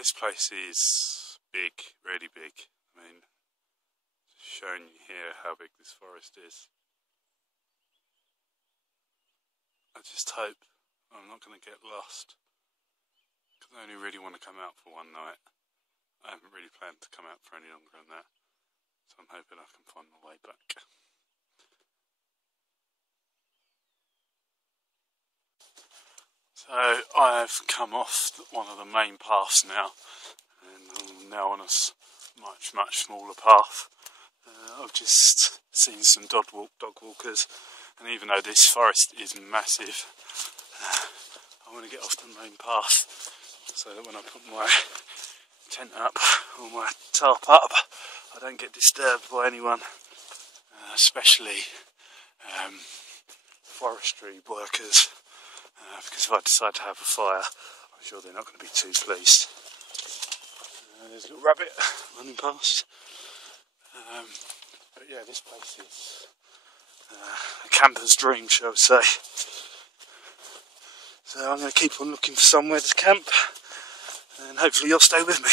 this place is big, really big. I mean, showing you here how big this forest is. I just hope I'm not going to get lost, because I only really want to come out for one night. I haven't really planned to come out for any longer than that, so I'm hoping I can find my way back. So I've come off one of the main paths now, and I'm now on a much smaller path. I've just seen some dog walkers, and even though this forest is massive, I want to get off the main path so that when I put my tent up or my tarp up, I don't get disturbed by anyone, especially forestry workers, because if I decide to have a fire, I'm sure they're not going to be too pleased. There's a little rabbit running past. But yeah, this place is a camper's dream, shall we say. So I'm going to keep on looking for somewhere to camp, and hopefully you'll stay with me.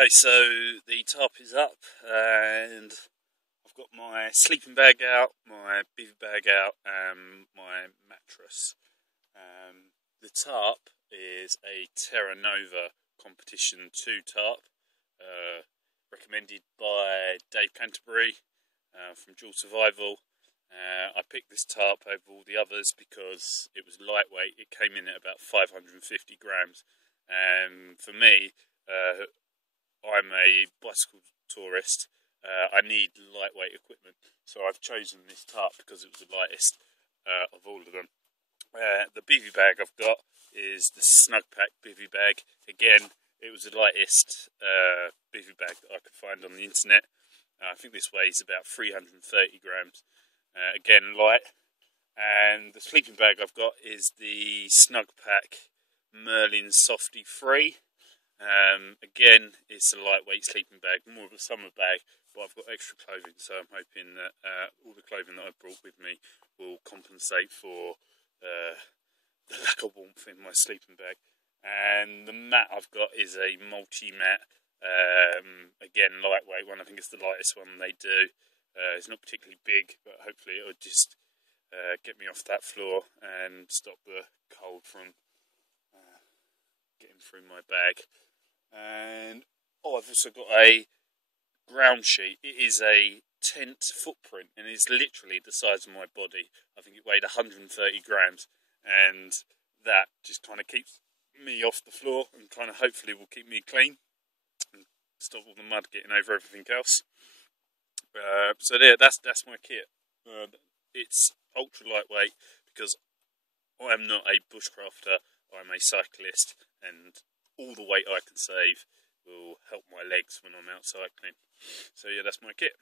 Okay, so the tarp is up and I've got my sleeping bag out, my bivvy bag out and my mattress. The tarp is a Terra competition 2 tarp, recommended by Dave Canterbury from Dual Survival. I picked this tarp over all the others because it was lightweight. It came in at about 550 grams, and for me, I'm a bicycle tourist. I need lightweight equipment, so I've chosen this tarp because it was the lightest of all of them. The bivvy bag I've got is the Snugpak Bivvi Bag. Again, it was the lightest bivvy bag that I could find on the internet. I think this weighs about 330 grams. Again, light. And the sleeping bag I've got is the Snugpak Merlin Softie 3. Again, it's a lightweight sleeping bag, more of a summer bag, but I've got extra clothing, so I'm hoping that all the clothing that I brought with me will compensate for the lack of warmth in my sleeping bag. And the mat I've got is a Multimat, again lightweight one. I think it's the lightest one they do. It's not particularly big, but hopefully it'll just get me off that floor and stop the cold from getting through my bag. And I've also got a ground sheet. It is a tent footprint and it's literally the size of my body. I think it weighed 130 grams, and that just kind of keeps me off the floor and kind of hopefully will keep me clean and stop all the mud getting over everything else. So there, that's my kit. It's ultra lightweight because I am not a bushcrafter. I'm a cyclist, and all the weight I can save will help my legs when I'm out cycling. So yeah, that's my kit.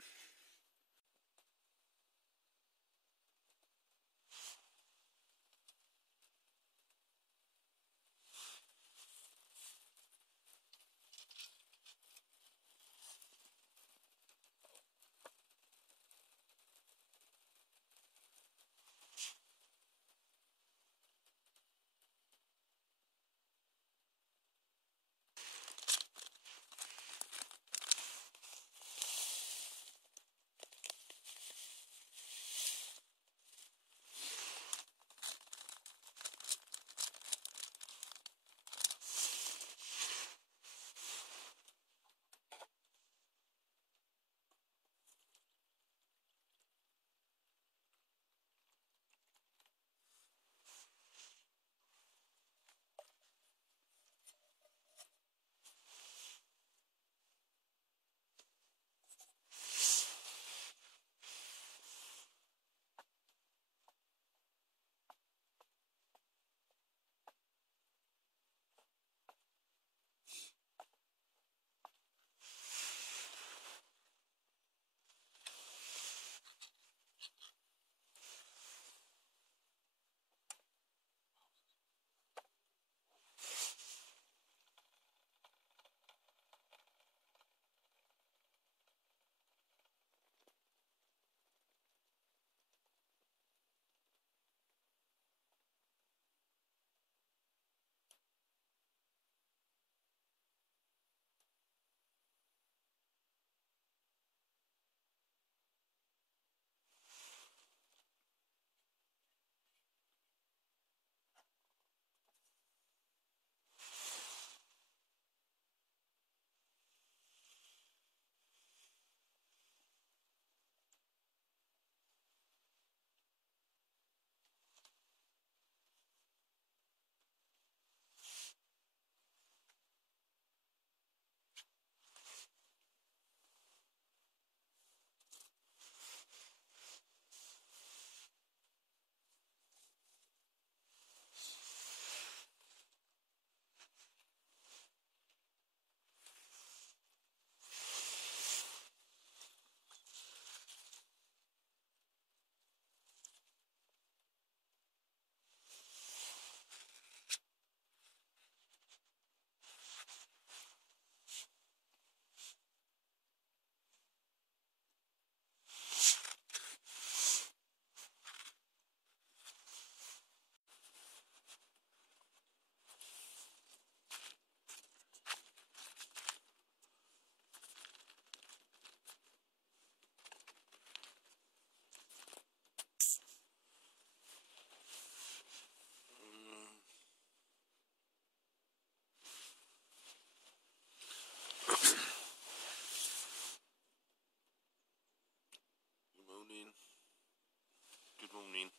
Good morning.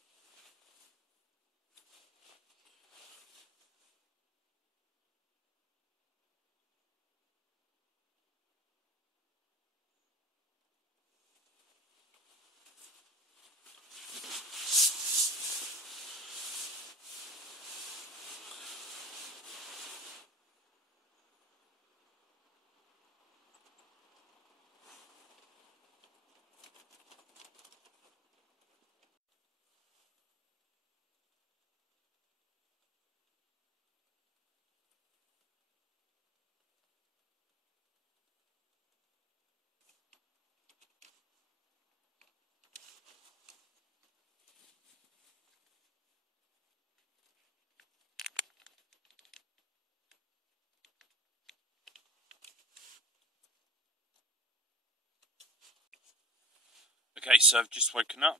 Okay, so I've just woken up.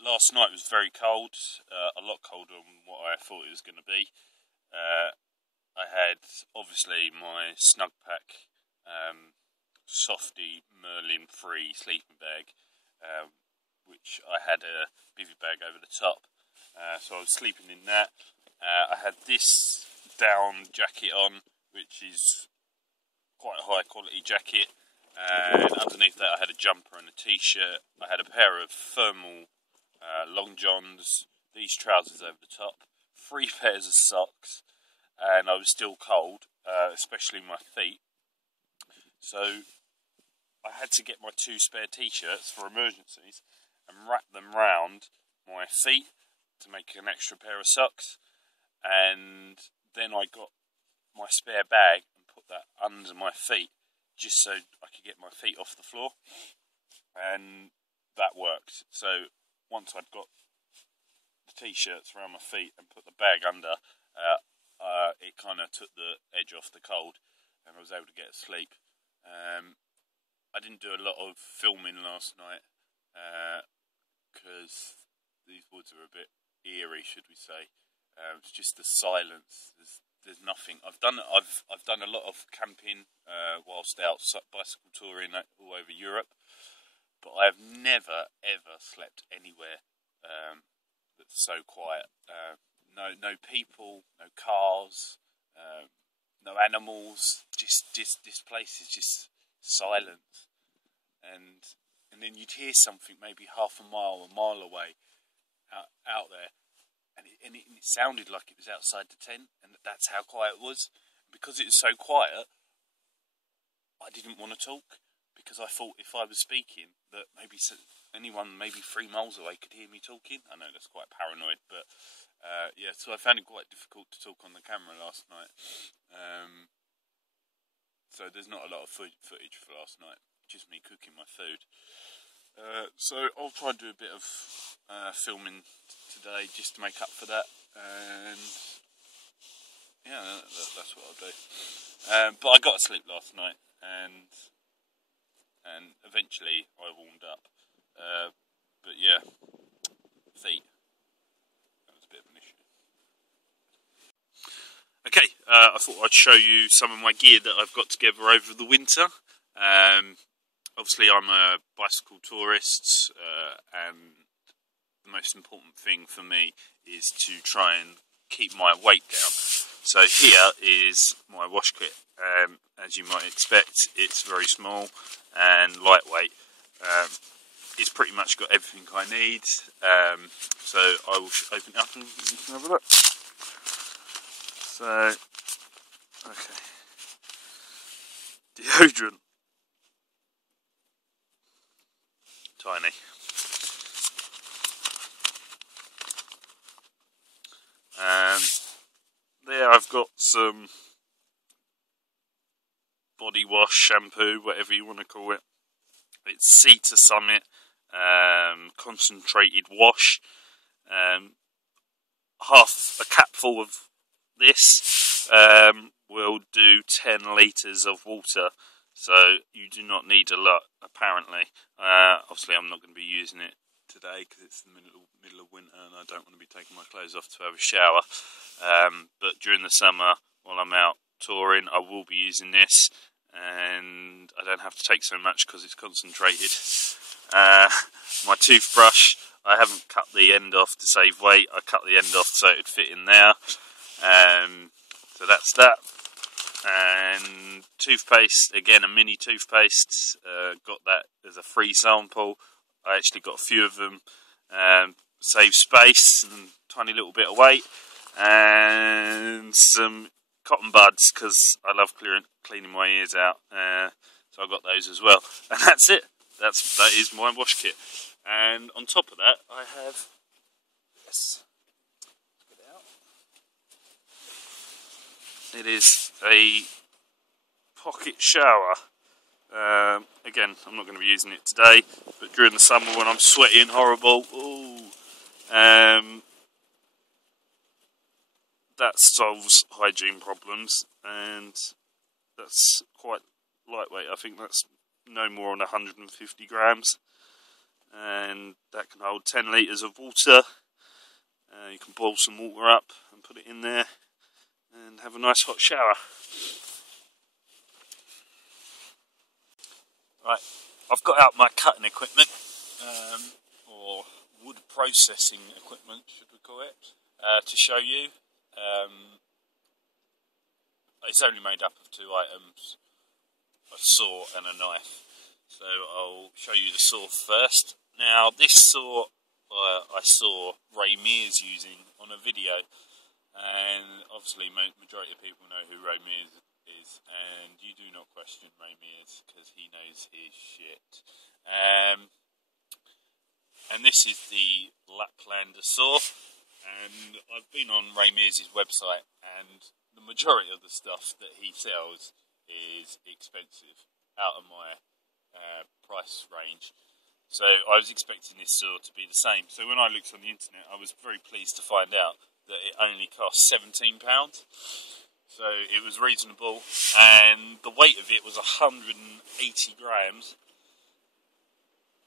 Last night was very cold, a lot colder than what I thought it was going to be. I had, obviously, my Snugpak Softie Merlin 3 sleeping bag, which I had a bivvy bag over the top. So I was sleeping in that. I had this down jacket on, which is quite a high quality jacket. And underneath that I had a jumper and a t-shirt. I had a pair of thermal long johns, these trousers over the top, 3 pairs of socks, and I was still cold, especially my feet. So I had to get my 2 spare t-shirts for emergencies and wrap them round my feet to make an extra pair of socks. And then I got my spare bag and put that under my feet, just so I could get my feet off the floor, and that worked. So once I'd got the t-shirts around my feet and put the bag under, it kind of took the edge off the cold, and I was able to get to sleep. I didn't do a lot of filming last night because these woods are a bit eerie, should we say. It's just the silence. There's nothing. I've done a lot of camping whilst out bicycle touring all over Europe, but I have never ever slept anywhere that's so quiet. No people, no cars, no animals. Just this place is just silent, and then you'd hear something maybe half a mile away out there. And it sounded like it was outside the tent, and that's how quiet it was. Because it was so quiet, I didn't want to talk, because I thought if I was speaking that maybe anyone maybe 3 miles away could hear me talking. I know that's quite paranoid, but yeah, so I found it quite difficult to talk on the camera last night. So there's not a lot of footage for last night, just me cooking my food. So I'll try and do a bit of filming today just to make up for that, and yeah, that's what I'll do. But I got to sleep last night, and eventually I warmed up. But yeah, feet, that was a bit of an issue. Okay, I thought I'd show you some of my gear that I've got together over the winter. Obviously I'm a bicycle tourist, and the most important thing for me is to try and keep my weight down. So here is my wash kit. As you might expect, it's very small and lightweight. It's pretty much got everything I need. So I will open it up and you can have a look. So, okay. Deodorant. Tiny. There I've got some body wash, shampoo, whatever you want to call it. It's Sea to Summit concentrated wash. Half a capful of this will do 10 litres of water, so you do not need a lot, apparently. Obviously I'm not going to be using it today because it's the middle of winter and I don't want to be taking my clothes off to have a shower. But during the summer, while I'm out touring, I will be using this, and I don't have to take so much because it's concentrated. My toothbrush, I haven't cut the end off to save weight. I cut the end off so it would fit in there. So that's that. And toothpaste, again a mini toothpaste, got that as a free sample. I actually got a few of them, save space and tiny little bit of weight, and some cotton buds because I love cleaning my ears out, so I got those as well. And that's it. That is my wash kit. And on top of that, I have this. Get it out. It is a pocket shower. Again, I'm not going to be using it today, but during the summer when I'm sweating horrible, that solves hygiene problems, and that's quite lightweight. I think that's no more than 150 grams, and that can hold 10 litres of water. You can boil some water up and put it in there and have a nice hot shower. Right, I've got out my cutting equipment, or wood processing equipment, should we call it, to show you. It's only made up of 2 items, a saw and a knife. So I'll show you the saw first. Now this saw I saw Ray Mears using on a video, and obviously majority of people know who Ray Mears is, and you do not question Ray Mears because he knows his shit. And this is the Laplander saw, and I've been on Ray Mears' website, and the majority of the stuff that he sells is expensive, out of my price range. So I was expecting this saw to be the same. So when I looked on the internet, I was very pleased to find out that it only cost £17. So it was reasonable, and the weight of it was 180 grams.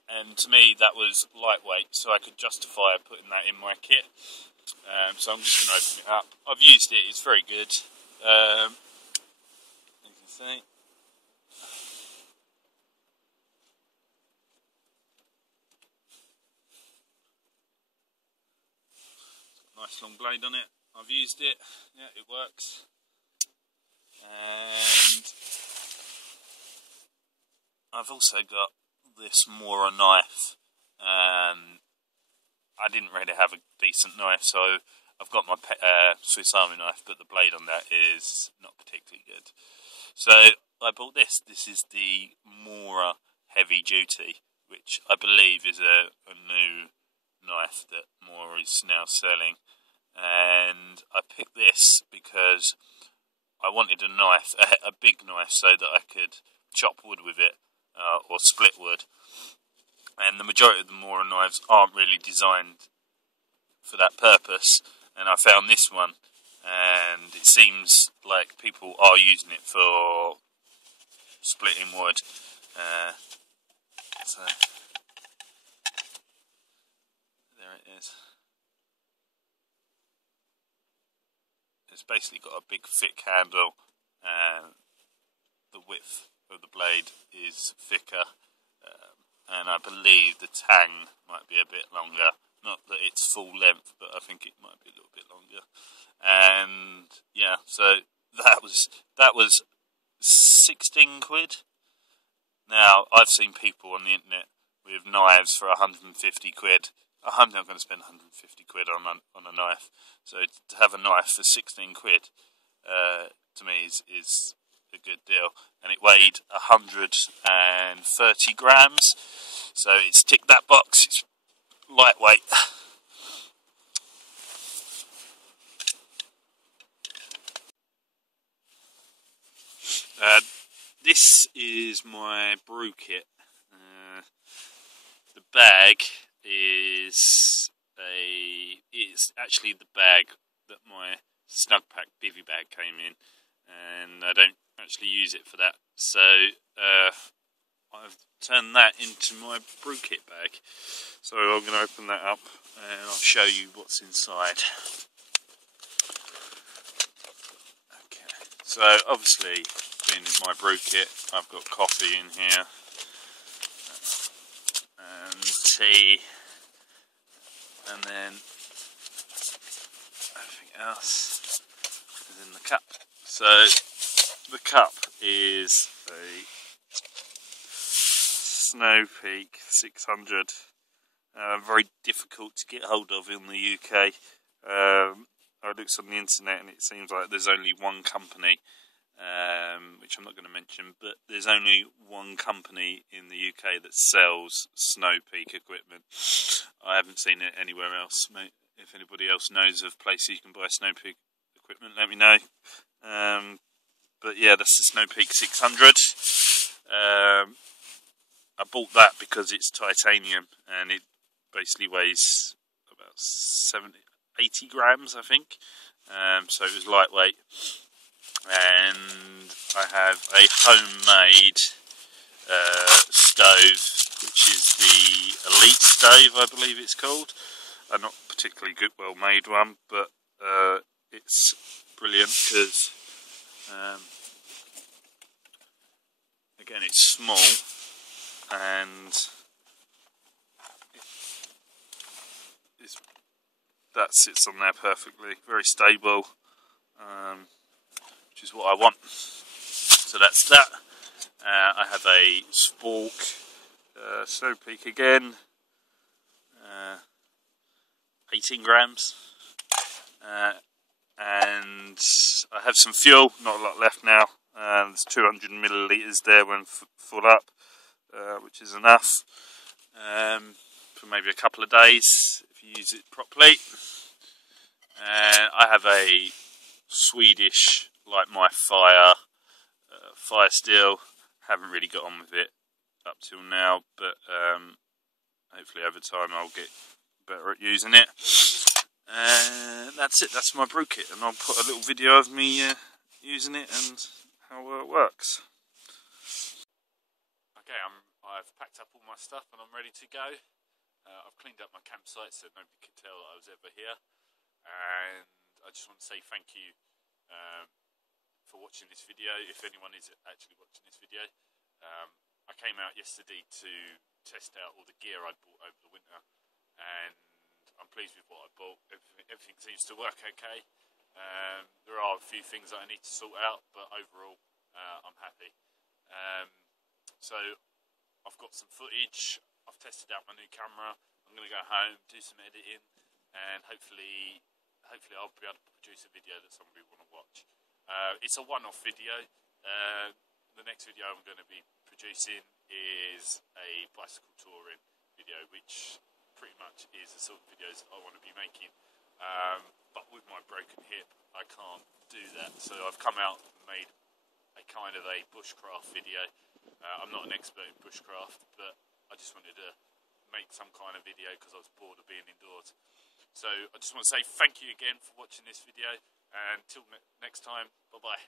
And to me, that was lightweight, so I could justify putting that in my kit. So I'm just going to open it up. I've used it; it's very good. As you can see. Nice long blade on it. I've used it. Yeah, it works. And I've also got this Mora knife. I didn't really have a decent knife, so I've got my Swiss Army knife, but the blade on that is not particularly good. So I bought this. This is the Mora Heavy Duty, which I believe is a new knife that Mora is now selling. And I picked this because I wanted a knife, a big knife, so that I could chop wood with it, or split wood. And the majority of the Mora knives aren't really designed for that purpose. And I found this one, and it seems like people are using it for splitting wood. So there it is. It's basically got a big thick handle, and the width of the blade is thicker, and I believe the tang might be a bit longer. Not that it's full length, but I think it might be a little bit longer. And yeah, so that was 16 quid. Now I've seen people on the internet with knives for 150 quid. I'm not going to spend 150 quid on a knife. So to have a knife for 16 quid, to me is a good deal. And it weighed 130 grams. So it's ticked that box. It's lightweight. This is my brew kit. The bag is actually the bag that my Snugpak Bivvi Bag came in, and I don't actually use it for that. So I've turned that into my brew kit bag. So I'm going to open that up and I'll show you what's inside. Okay, so obviously in my brew kit I've got coffee in here, and tea, and then everything else is in the cup. So the cup is a Snow Peak 600. Very difficult to get hold of in the UK. I looked on the internet and it seems like there's only one company, which I'm not going to mention, but there's only one company in the UK that sells Snow Peak equipment. I haven't seen it anywhere else. If anybody else knows of places you can buy Snow Peak equipment, let me know. But yeah, that's the Snow Peak 600. I bought that because it's titanium and it basically weighs about 80 grams, I think. So it was lightweight. And I have a homemade stove, which is the Elite stove, I believe it's called. A not particularly good, well-made one, but it's brilliant because, again, it's small and that sits on there perfectly, very stable, which is what I want. So that's that. I have a Spork Snow Peak again, 18 grams, and I have some fuel, not a lot left now. There's 200 millilitres there when full up, which is enough for maybe a couple of days if you use it properly. I have a Swedish Light My Fire fire steel. Haven't really got on with it up till now, but hopefully over time I'll get better at using it. That's it, that's my brew kit, and I'll put a little video of me using it and how it works. Okay, I've packed up all my stuff and I'm ready to go. I've cleaned up my campsite so nobody could tell that I was ever here, and I just want to say thank you for watching this video, if anyone is actually watching this video. I came out yesterday to test out all the gear I'd bought over the winter, and I'm pleased with what I bought. Everything seems to work okay. There are a few things that I need to sort out, but overall I'm happy. So I've got some footage, I've tested out my new camera. I'm going to go home, do some editing, and hopefully I'll be able to produce a video that somebody will want to watch. It's a one-off video. The next video I'm going to be producing is a bicycle touring video, which pretty much is the sort of videos I want to be making. But with my broken hip, I can't do that. So I've come out and made a kind of a bushcraft video. I'm not an expert in bushcraft, but I just wanted to make some kind of video because I was bored of being indoors. So I just want to say thank you again for watching this video, and until next time, bye bye.